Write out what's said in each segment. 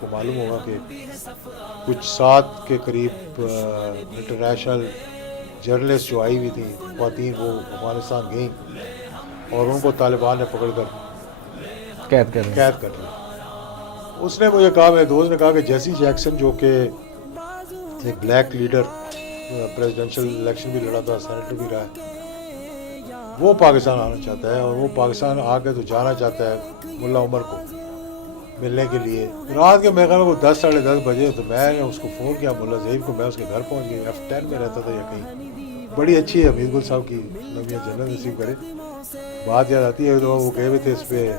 آپ کو معلوم ہوگا کہ کچھ 7 کے قریب انٹرنیشنل جرنلسٹ جو آئی ہوئی تھیں خواتین، وہ افغانستان گئیں اور ان کو طالبان نے پکڑ کر قید کر دیں. قید کر لیا. اس نے مجھے کہا، میرے دوست نے کہا کہ جیسی جیکسن جو کہ ایک بلیک لیڈر، پریزیڈنشل الیکشن بھی لڑا تھا، سینیٹر بھی رہا ہے، وہ پاکستان آنا چاہتا ہے اور وہ پاکستان آ کے تو جانا چاہتا ہے ملا عمر کو ملنے کے لیے. رات کے میں کہا کو 10 ساڑھے 10 بجے تو میں نے اس کو فون کیا ملا ضعیف کو. میں اس کے گھر پہنچ گیا، F10 میں رہتا تھا یا کہیں. بڑی اچھی ہے حمید گل صاحب کی، نبی جنت نصیب کرے. بات یاد آتی ہے وہ گئے ہوئے تھے اس پہ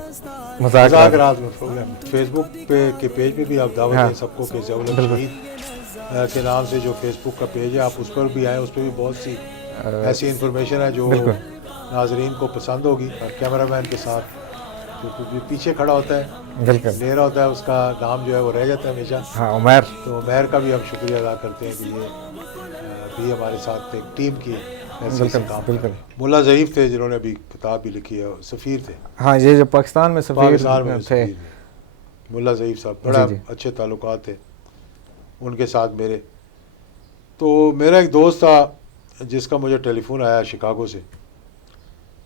مذاکرات میں پروگرام. فیس بک پہ کے پیج پہ بھی آپ دعوت ہاں دیں سب کو کہ ضیاء الحق بالکل. شہید کے نام سے جو فیس بک کا پیج ہے آپ اس پر بھی آئیں. اس پہ بھی بہت سی ایسی انفارمیشن ہے جو بالکل ناظرین کو پسند ہوگی. اور کیمرہ مین کے ساتھ جو پیچھے کھڑا ہوتا ہے بالکل. لے رہا ہوتا ہے، اس کا نام جو ہے وہ رہ جاتا ہے ہمیشہ. ہاں عمیر. تو عمیر کا بھی ہم شکریہ ادا کرتے ہیں کہ یہ بھی ہمارے ساتھ ایک ٹیم کی حیثیت سے بالکل کام کر بالکل. رہے ہیں. ملا ظریف تھے جنہوں نے ابھی کتاب بھی لکھی ہے، سفیر تھے ہاں یہ جو پاکستان میں سفیر پاکستان میں تھے. سفیر تھے ملا ظریف صاحب. جی بڑا جی. اچھے تعلقات تھے ان کے ساتھ میرے. تو میرا ایک دوست تھا جس کا مجھے ٹیلی فون آیا شکاگو سے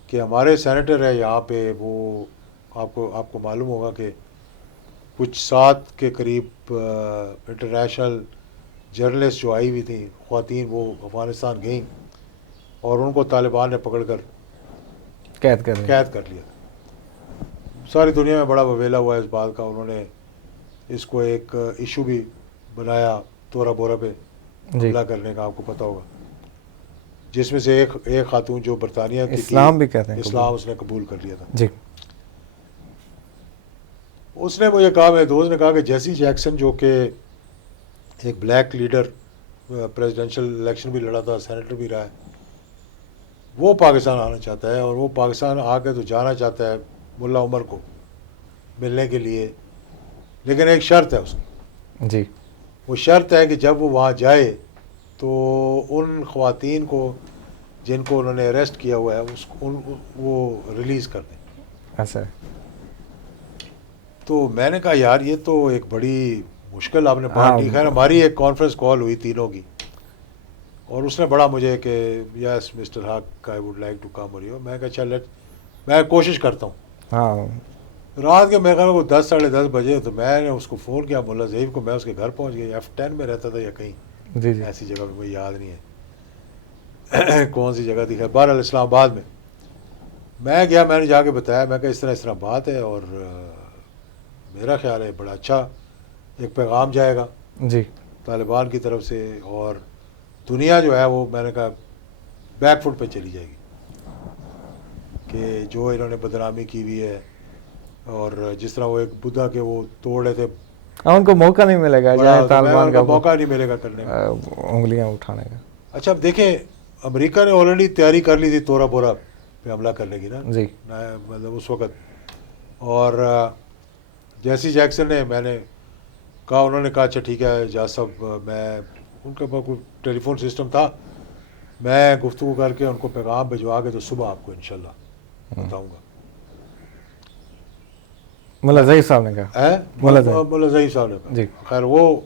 کہ ہمارے سینیٹر ہے یہاں پہ، وہ آپ کو معلوم ہوگا کہ کچھ 7 کے قریب انٹرنیشنل جرنلسٹ جو آئی ہوئی تھیں خواتین، وہ افغانستان گئیں اور ان کو طالبان نے پکڑ کر قید کر دیں. قید کر لیا. ساری دنیا میں بڑا وویلا ہوا ہے اس بات کا. انہوں نے اس کو ایک ایشو بھی بنایا تورا بورا پہ جی. حملہ کرنے کا، آپ کو پتہ ہوگا، جس میں سے ایک خاتون جو برطانیہ کی تھی، اسلام بھی کہتے ہیں اسلام اس نے قبول کر لیا تھا. جی. اس نے مجھے کہا، میرے دوست نے کہا کہ جیسی جیکسن جو کہ ایک بلیک لیڈر، پریزیڈنشل الیکشن بھی لڑا تھا، سینیٹر بھی رہا ہے، وہ پاکستان آنا چاہتا ہے اور وہ پاکستان آ کے تو جانا چاہتا ہے ملا عمر کو ملنے کے لیے. لیکن ایک شرط ہے اس کی. جی. وہ شرط ہے کہ جب وہ وہاں جائے تو ان خواتین کو جن کو انہوں نے اریسٹ کیا ہوا ہے وہ ریلیز کر دیں. ایسا. تو میں نے کہا یار یہ تو ایک بڑی مشکل آپ نے بات کی. خیر ہماری ایک کانفرنس کال ہوئی تینوں کی اور اس نے بڑا مجھے کہ yes mister Haq I would like to come اور یو. میں کہا چل میں کوشش کرتا ہوں. ہاں رات کے میں کہا وہ 10 ساڑھے 10 بجے تو میں نے اس کو فون کیا ملا ضعیف کو. میں اس کے گھر پہنچ گیا. F10 میں رہتا تھا یا کہیں جی جی. ایسی جگہ پہ، مجھے یاد نہیں ہے کون سی جگہ تھی. بہرحال اسلام آباد میں میں گیا. میں نے جا کے بتایا، میں کہا اس طرح بات ہے اور میرا خیال ہے بڑا اچھا ایک پیغام جائے گا جی. طالبان کی طرف سے اور دنیا جو ہے وہ، میں نے کہا بیک فٹ پہ چلی جائے گی کہ جو انہوں نے بدنامی کی ہوئی ہے اور جس طرح وہ ایک بدھا کے وہ توڑ رہے تھے. ان کو موقع نہیں ملے گا جائے طالبان کا موقع نہیں ملے گا کرنے کا، انگلیاں اٹھانے کا. اچھا اب دیکھیں امریکہ نے آلریڈی تیاری کر لی تھی تورا بورا پہ حملہ کرنے کی نا، جی. مطلب اس وقت. اور جیسی جیکسن نے، میں نے کہا، انہوں نے کہا اچھا ٹھیک ہے اجاز صاحب، میں ان کے پاس کوئی ٹیلی فون سسٹم تھا، میں گفتگو کر کے ان کو پیغام بھجوا کے تو صبح آپ کو انشاءاللہ بتاؤں گا. ملا ضعیف صاحب نے کہا. ملا ضعیف صاحب نے کہا. جی. خیر وہ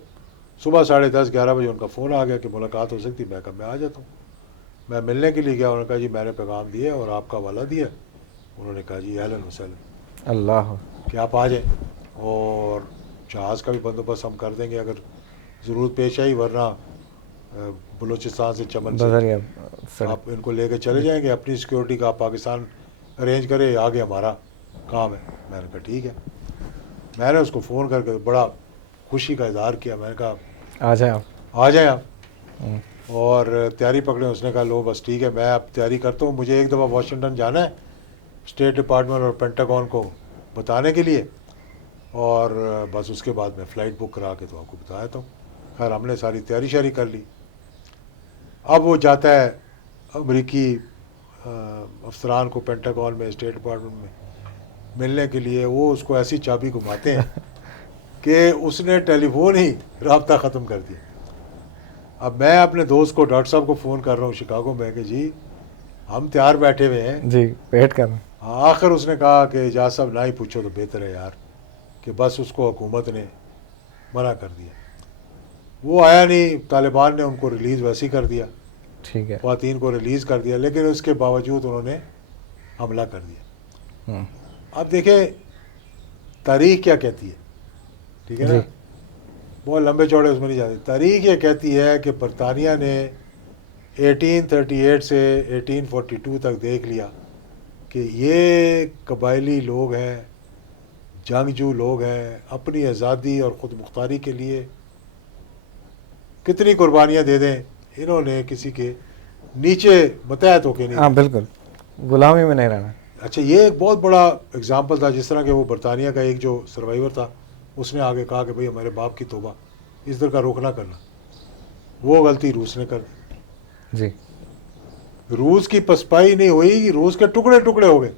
صبح 10:30 11 بجے ان کا فون آ گیا کہ ملاقات ہو سکتی. میں کہا میں آ جاتا ہوں. میں ملنے کے لیے گیا. انہوں نے کہا جی میں نے پیغام دیا اور آپ کا حوالہ دیا. انہوں نے کہا جی اہلاً وسہلاً، اللہ. کہ آپ آ جائیں اور جہاز کا بھی بندوبست ہم کر دیں گے اگر ضرورت پیش آئی، ورنہ بلوچستان سے چمن سے آپ ان کو لے کے چلے جائیں گے. اپنی سیکیورٹی کا آپ پاکستان ارینج کرے، آگے ہمارا کام ہے. میں نے کہا ٹھیک ہے. میں نے اس کو فون کر کے بڑا خوشی کا اظہار کیا. میں نے کہا آ جائیں آپ. آ جائیں آپ اور تیاری پکڑیں. اس نے کہا لو بس ٹھیک ہے میں اب تیاری کرتا ہوں. مجھے ایک دفعہ واشنگٹن جانا ہے اسٹیٹ ڈپارٹمنٹ اور پینٹاگون کو بتانے کے لیے، اور بس اس کے بعد میں فلائٹ بک کرا کے تو آپ کو بتا دیتا ہوں. خیر ہم نے ساری تیاری شیاری کر لی. اب وہ جاتا ہے امریکی افسران کو پینٹاگون میں، اسٹیٹ ڈپارٹمنٹ میں ملنے کے لیے. وہ اس کو ایسی چابی گھماتے ہیں کہ اس نے ٹیلی فون ہی رابطہ ختم کر دیا. اب میں اپنے دوست کو ڈاکٹر صاحب کو فون کر رہا ہوں شکاگو میں کہ جی ہم تیار بیٹھے ہوئے ہیں. جی ویٹ کرنا. آخر اس نے کہا کہ اجاز صاحب نہ ہی پوچھو تو بہتر ہے یار، کہ بس اس کو حکومت نے منع کر دیا. وہ آیا نہیں, طالبان نے ان کو ریلیز ویسے ہی کر دیا, ٹھیک ہے. خواتین کو ریلیز کر دیا, لیکن اس کے باوجود انہوں نے حملہ کر دیا. اب دیکھیں تاریخ کیا کہتی ہے, ٹھیک ہے نا, بہت لمبے چوڑے اس میں نہیں جاتے. تاریخ یہ کہتی ہے کہ برطانیہ نے 1838 سے 1842 تک دیکھ لیا کہ یہ قبائلی لوگ ہیں, جنگجو لوگ ہیں, اپنی آزادی اور خود مختاری کے لیے کتنی قربانیاں دے دیں, انہوں نے کسی کے نیچے متحد ہو کے نہیں. ہاں بالکل, غلامی میں نہیں رہنا. اچھا, یہ ایک بہت بڑا اگزامپل تھا, جس طرح کہ وہ برطانیہ کا ایک جو سروائیور تھا, اس نے آگے کہا کہ بھئی ہمارے باپ کی توبہ, اس طرح کا رخ نہ کرنا. وہ غلطی روس نے کر دی. جی, روس کی پسپائی نہیں ہوئی, روس کے ٹکڑے ٹکڑے ہو گئے,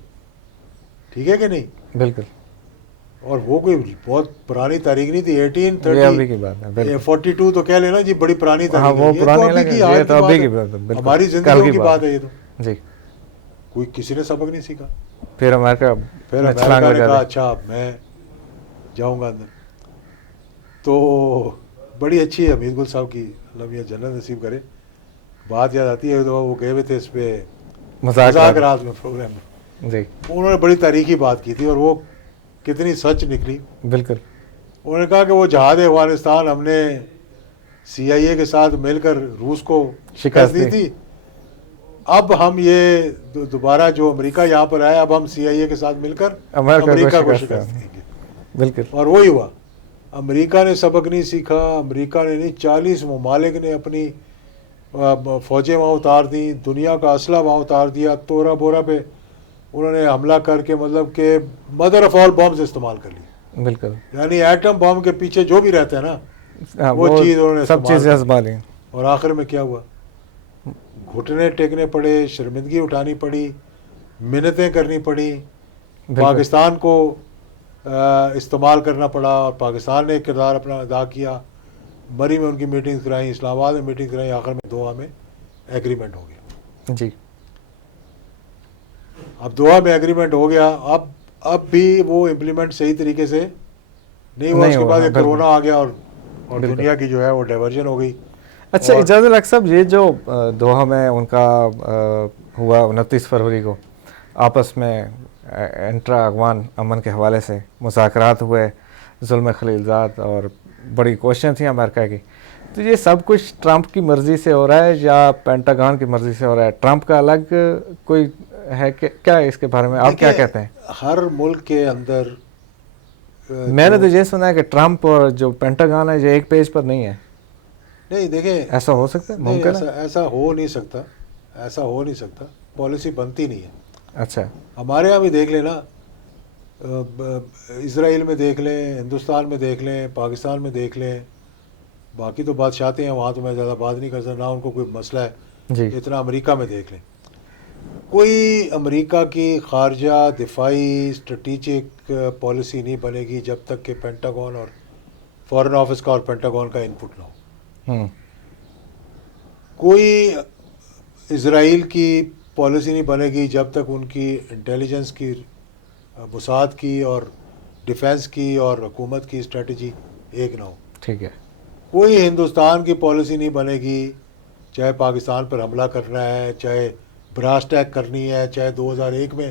ٹھیک ہے کہ نہیں. بالکل, اور وہ کوئی بہت پرانی تاریخ نہیں تھی. یہ ابھی کی بات ہے. بالکل, 42 تو کہہ لینا جی بڑی پرانی ہاں تاریخ وہ ہے, یہ تو پرانی ابھی لگے, کی, آج یہ تو ابھی کی بات ہے. بالکل, ہماری زندگیوں کی بات ہے یہ تو. جی, کوئی کسی نے سبق نہیں سیکھا. پھر امریکہ نے کہا اچھا اب میں جاؤں گا اندر. تو بڑی اچھی ہے حمید گل صاحب کی, اللہ یہ جنت نصیب کرے. بات یاد آتی ہے, وہ گئے ہوئے تھے اس پہ مذاکرات میں, پروگرام میں. جی, انہوں نے بڑی تاریخی بات کی تھی, اور وہ کتنی سچ نکلی. بالکل, انہوں نے کہا کہ وہ جہاد افغانستان ہم نے CIA کے ساتھ مل کر روس کو شکست دی تھی. اب ہم یہ دوبارہ جو امریکہ یہاں پر آیا, اب ہم CIA کے ساتھ مل کر امریکہ کو شکست دیں گے. بالکل, اور وہی ہوا. امریکہ نے سبق نہیں سیکھا. امریکہ نے نہیں, 40 ممالک نے اپنی فوجیں وہاں اتار دیں, دنیا کا اسلحہ وہاں اتار دیا. تورا بورا پہ انہوں نے حملہ کر کے مطلب کہ مدر آف آل بامز استعمال کر لی. بالکل, یعنی ایٹم بم کے پیچھے جو بھی رہتا ہے نا, وہ چیز انہوں نے سب چیزیں آزما لی. اور آخر میں کیا ہوا, گھٹنے ٹیکنے پڑے, شرمندگی اٹھانی پڑی, منتیں کرنی پڑی, پاکستان کو استعمال کرنا پڑا, اور پاکستان نے ایک کردار اپنا ادا کیا. مری میں ان کی میٹنگ کرائیں, اسلام آباد میں میٹنگ کرائیں, آخر میں دوحہ میں ایگریمنٹ ہو گیا. جی, اب دوحہ میں ایگریمنٹ ہو گیا. اب بھی وہ امپلیمنٹ صحیح طریقے سے نہیں ہوا. اس کے بعد ایک کرونا آ گیا, اور دنیا کی جو ہے وہ ڈائیورژن ہو گئی. اچھا اجازت الحق صاحب, یہ جو دوحہ میں ان کا ہوا 29 فروری کو, آپس میں انٹرا افغان امن کے حوالے سے مذاکرات ہوئے, ظلم خلیلزاد اور بڑی کوششیں تھیں امریکہ کی, تو یہ سب کچھ ٹرمپ کی مرضی سے ہو رہا ہے یا پینٹاگان کی مرضی سے ہو رہا ہے؟ ٹرمپ کا الگ کوئی ہے کہ کیا اس کے بارے میں آپ کیا کہتے ہیں؟ ہر ملک کے اندر میں نے تو یہ سنا ہے کہ ٹرمپ اور جو پینٹاگان ہے یہ ایک پیج پر نہیں ہے. نہیں دیکھیں, ایسا ہو سکتا ہے؟ ممکن ہے؟ ایسا ہو نہیں سکتا, ایسا ہو نہیں سکتا. پالیسی بنتی نہیں ہے. اچھا, ہمارے یہاں بھی دیکھ لیں نا, اسرائیل میں دیکھ لیں, ہندوستان میں دیکھ لیں, پاکستان میں دیکھ لیں. باقی تو بادشاہتے ہیں وہاں, تو میں زیادہ بات نہیں کر سکتا, نہ ان کو کوئی مسئلہ ہے. جی, اتنا امریکہ میں دیکھ لیں, کوئی امریکہ کی خارجہ دفاعی اسٹریٹجک پالیسی نہیں بنے گی جب تک کہ پینٹاگون اور فارن آفس کا اور پینٹاگون کا انپٹ نہ ہو. کوئی اسرائیل کی پالیسی نہیں بنے گی جب تک ان کی انٹیلیجنس کی, موساد کی اور ڈیفنس کی اور حکومت کی اسٹریٹجی ایک نہ ہو. ٹھیک ہے. کوئی ہندوستان کی پالیسی نہیں بنے گی, چاہے پاکستان پر حملہ کرنا ہے, چاہے براس اٹیک کرنی ہے, چاہے 2001 میں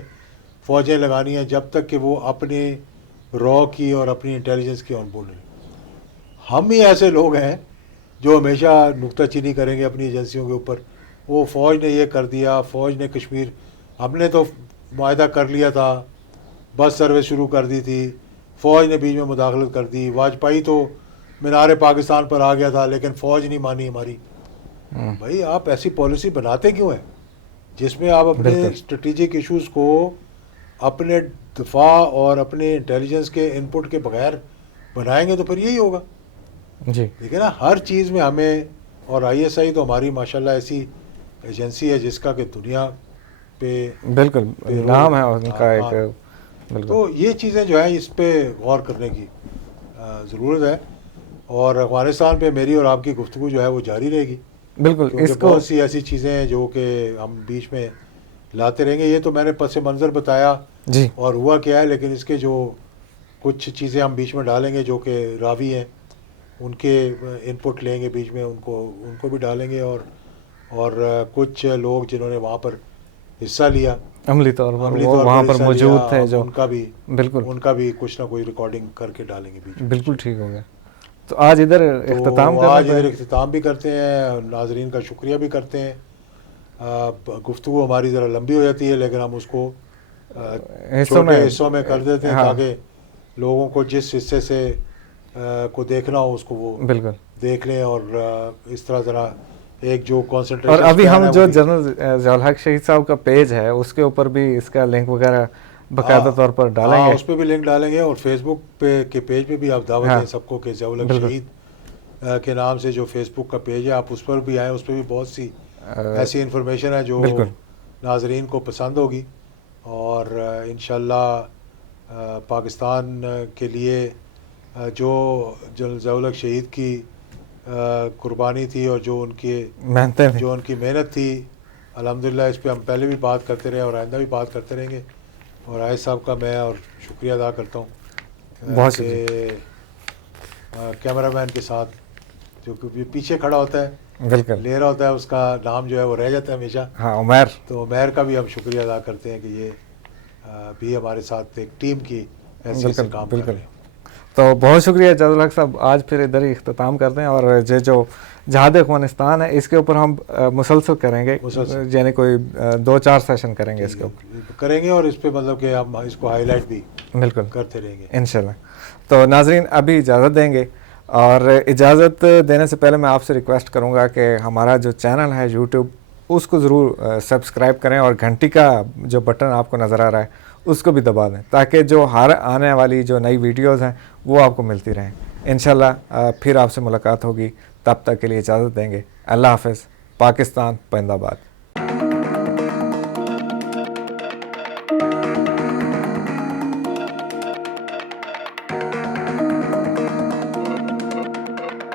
فوجیں لگانی ہیں, جب تک کہ وہ اپنے را کی اور اپنی انٹیلیجنس کی آن بورڈ نہیں. ہم ہی ایسے لوگ ہیں جو ہمیشہ نکتہ چینی کریں گے اپنی ایجنسیوں کے اوپر. وہ فوج نے یہ کر دیا, فوج نے کشمیر, ہم نے تو معاہدہ کر لیا تھا, بس سروس شروع کر دی تھی, فوج نے بیچ میں مداخلت کر دی. واجپئی تو مینار پاکستان پر آ گیا تھا, لیکن فوج نہیں مانی ہماری. بھائی آپ ایسی پالیسی بناتے کیوں ہیں جس میں آپ اپنے اسٹریٹجک ایشوز کو اپنے دفاع اور اپنے انٹیلیجنس کے انپٹ کے بغیر بنائیں گے؟ تو پھر یہی ہوگا. جی, دیکھیں نا, ہر چیز میں ہمیں, اور ISI تو ہماری ماشاءاللہ ایسی ایجنسی ہے جس کا کہ دنیا پہ بالکل نام ہے ان کا ایک. تو یہ چیزیں جو ہیں اس پہ غور کرنے کی ضرورت ہے, اور افغانستان پہ میری اور آپ کی گفتگو جو ہے وہ جاری رہے گی. بالکل, کیونکہ بہت سی ایسی چیزیں ہیں جو کہ ہم بیچ میں لاتے رہیں گے. یہ تو میں نے پس منظر بتایا جی, اور ہوا کیا ہے, لیکن اس کے جو کچھ چیزیں ہم بیچ میں ڈالیں گے جو کہ راوی ہیں, ان کے انپٹ لیں گے بیچ میں، ان کو بھی ڈالیں گے، اور کچھ لوگ جنہوں نے وہاں پر حصہ لیا عملی طور پر عملی وہ طور وہاں پر حصہ موجود لیا، تھے، جو بالکل ان کا بھی کچھ نہ کوئی ریکارڈنگ کر کے ڈالیں گے بیچ میں. بالکل ٹھیک ہو گیا. تو آج ادھر اختتام تو آج کرنا ادھر اختتام بھی کرتے ہیں، ناظرین کا شکریہ بھی کرتے ہیں. گفتگو ہماری ذرا لمبی ہو جاتی ہے، لیکن ہم اس کو چھوٹے حصوں میں کر دیتے ہیں تاکہ لوگوں کو جس حصے سے کو دیکھنا ہو اس کو وہ بالکل دیکھ لیں، اور اس طرح ذرا ایک جو اور کانسنٹریشن ابھی ہم جو جنرل ضیاء الحق شہید صاحب کا پیج ہے اس کے اوپر بھی اس کا لنک وغیرہ باقاعدہ طور پر ڈالیں گے. اس پہ بھی لنک ڈالیں گے، اور فیس بک کے پیج پہ بھی آپ دعوت دیں سب کو کہ ضیاء الحق شہید کے نام سے جو فیس بک کا پیج ہے آپ اس پر بھی آئیں. اس پہ بھی بہت سی ایسی انفارمیشن ہے جو ناظرین کو پسند ہوگی، اور انشاءاللہ پاکستان کے لیے جو ضیاء الحق شہید کی قربانی تھی اور جو ان کی محنت تھی، الحمدللہ اس پہ ہم پہلے بھی بات کرتے رہے اور آئندہ بھی بات کرتے رہیں گے. اور عائد صاحب کا میں اور شکریہ ادا کرتا ہوں بہت کہ کیمرہ مین کے ساتھ جو پیچھے کھڑا ہوتا ہے بالکل لے رہا ہوتا ہے، اس کا نام جو ہے وہ رہ جاتا ہے ہمیشہ. ہاں عمیر. تو عمیر کا بھی ہم شکریہ ادا کرتے ہیں کہ یہ بھی ہمارے ساتھ ایک ٹیم کی حیثیت سے کام کر رہے ہیں. تو بہت شکریہ جزاک الحق صاحب. آج پھر ادھر ہی اختتام کرتے ہیں، اور یہ جو جہاد افغانستان ہے اس کے اوپر ہم مسلسل کریں گے، یعنی کوئی 2-4 سیشن کریں گے اس کے اوپر کریں گے، اور اس پہ مطلب کہ ہم اس کو ہائی لائٹ بھی بالکل کرتے رہیں گے انشاءاللہ. تو ناظرین ابھی اجازت دیں گے، اور اجازت دینے سے پہلے میں آپ سے ریکویسٹ کروں گا کہ ہمارا جو چینل ہے یوٹیوب اس کو ضرور سبسکرائب کریں، اور گھنٹی کا جو بٹن آپ کو نظر آ رہا ہے اس کو بھی دبا دیں تاکہ جو ہر آنے والی جو نئی ویڈیوز ہیں وہ آپ کو ملتی رہیں. انشاءاللہ پھر آپ سے ملاقات ہوگی، تب تک کے لیے اجازت دیں گے. اللہ حافظ. پاکستان پائندہ باد.